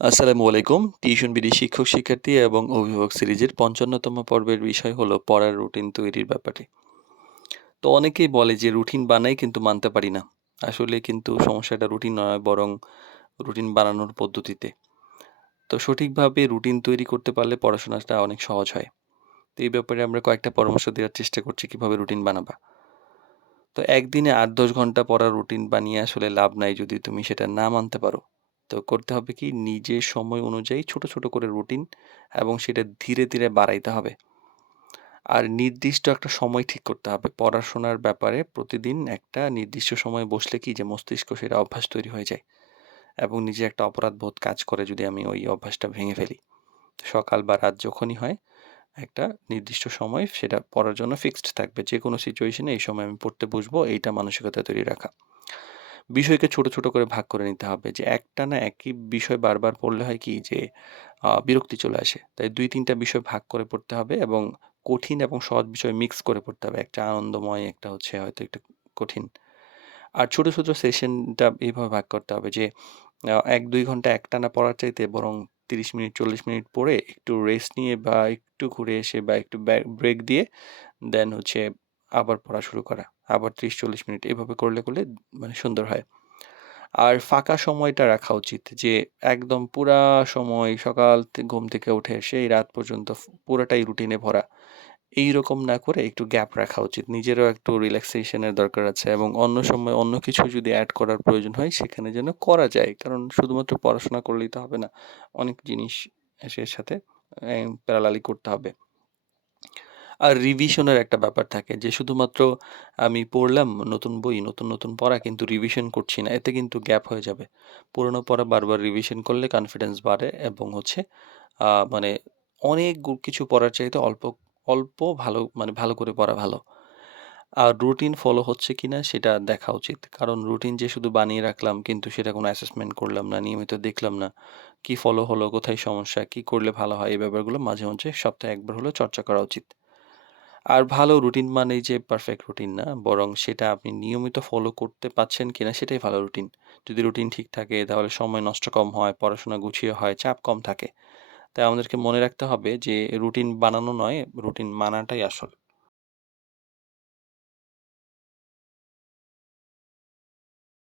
আসসালামু আলাইকুম। Tuition BD শিক্ষক, শিক্ষার্থী এবং অভিভাবক সিরিজের ৫৫তম পর্বের বিষয় হলো পড়ার রুটিন তৈরির ব্যাপারে। তো অনেকেই বলে যে রুটিন বানাই কিন্তু মানতে পারি না। আসলে কিন্তু সমস্যাটা রুটিন নয় বরং রুটিন বানানোর পদ্ধতিতে। তো সঠিকভাবে রুটিন তৈরি করতে পারলে পড়াশোনাটা অনেক সহজ হয়। তো এই ব্যাপারে আমরা কয়েকটা পরামর্শ দেওয়ার চেষ্টা করছি কিভাবে রুটিন বানাবা। তো একদিনে ৮-১০ ঘন্টা পড়ার রুটিন বানিয়ে আসলে লাভ নাই যদি তুমি সেটা না মানতে পারো। তো করতে হবে কি নিজের সময় অনুযায়ী ছোট, ছোট করে রুটিন এবং সেটা ধীরে, ধীরে বাড়াইতে হবে। আর নির্দিষ্ট একটা সময় ঠিক করতে হবে। পড়াশোনার ব্যাপারে প্রতিদিন একটা নির্দিষ্ট সময়ে বসলে কি যে মস্তিষ্ক সেটা অভ্যাস তৈরি হয়ে যায় এবং নিজে একটা অপরাধবোধ কাজ করে যদি আমি ওই অভ্যাসটা ভেঙে ফেলি। সকাল বা রাত যখনই হয় একটা নির্দিষ্ট সময় সেটা পড়ার জন্য ফিক্সড থাকবে। যেকোনো সিচুয়েশনে এই সময় আমি পড়তে বসবো এইটা মানসিকতা তৈরি রাখা। বিষয়কে ছোট, ছোট করে ভাগ করে নিতে হবে যে একটানা একই বিষয় বারবার পড়লে হয় কি যে বিরক্তি চলে আসে। তাই ২-৩ টা বিষয় ভাগ করে পড়তে হবে এবং কঠিন এবং সহজ বিষয় মিক্স করে পড়তে হবে। একটা আনন্দময়, একটা হচ্ছে হয়তো একটু কঠিন। আর ছোট, ছোট সেশনটা এইভাবে ভাগ করতে হবে যে ১-২ ঘন্টা একটানা পড়ার চাইতে বরং ৩০ মিনিট ৪০ মিনিট পড়ে একটু রেস্ট নিয়ে বা একটু ঘুরে এসে বা একটু ব্রেক দিয়ে দেন হচ্ছে আবার পড়া শুরু করা। আবার ৩০-৪০ মিনিট এভাবে করলে মানে সুন্দর হয়। আর ফাঁকা সময়টা রাখা উচিত যে একদম পুরা সময় সকাল ঘুম থেকে উঠে সেই রাত পর্যন্ত পুরাটাই রুটিনে ভরা। এইরকম না করে একটু গ্যাপ রাখা উচিত। নিজেরও একটু রিল্যাক্সেশন এর দরকার আছে এবং অন্য সময় অন্য কিছু যদি এড করার প্রয়োজন হয় সেখানে যেন করা যায়। কারণ শুধুমাত্র পড়াশোনা করলেই তো হবে না। অনেক জিনিস এর সাথে প্যারালালি করতে হবে। আর রিভিশনের একটা ব্যাপার থাকে যে শুধুমাত্র আমি পড়লাম নতুন বই, নতুন, নতুন পড়া কিন্তু রিভিশন করছি না। এতে কিন্তু গ্যাপ হয়ে যাবে। পুরনো পড়া বারবার রিভিশন করলে কনফিডেন্স বাড়ে এবং হচ্ছে মানে অনেক কিছু পড়ার চাইতে অল্প, অল্প ভালো মানে ভালো করে পড়া ভালো। আর রুটিন ফলো হচ্ছে কিনা সেটা দেখা উচিত। কারণ রুটিন যে শুধু বানিয়ে রাখলাম কিন্তু সেটা কোনো অ্যাসেসমেন্ট করলাম না, নিয়মিত দেখলাম না। কি ফলো হলো, কোথায় সমস্যা, কি করলে ভালো হয় এই ব্যাপারগুলো মাঝে, মাঝে সপ্তাহে ১ বার হলেও চর্চা করা উচিত। আর ভালো রুটিন মানেই যে পারফেক্ট রুটিন না, বরং সেটা আপনি নিয়মিত ফলো করতে পারছেন কিনা সেটাই ভালো রুটিন। যদি রুটিন ঠিক থাকে তাহলে সময় নষ্ট কম হয়, পড়াশোনা গুছিয়ে হয়, চাপ কম থাকে। তাই আমাদেরকে মনে রাখতে হবে যে রুটিন বানানো নয়, রুটিন মানাটাই আসল।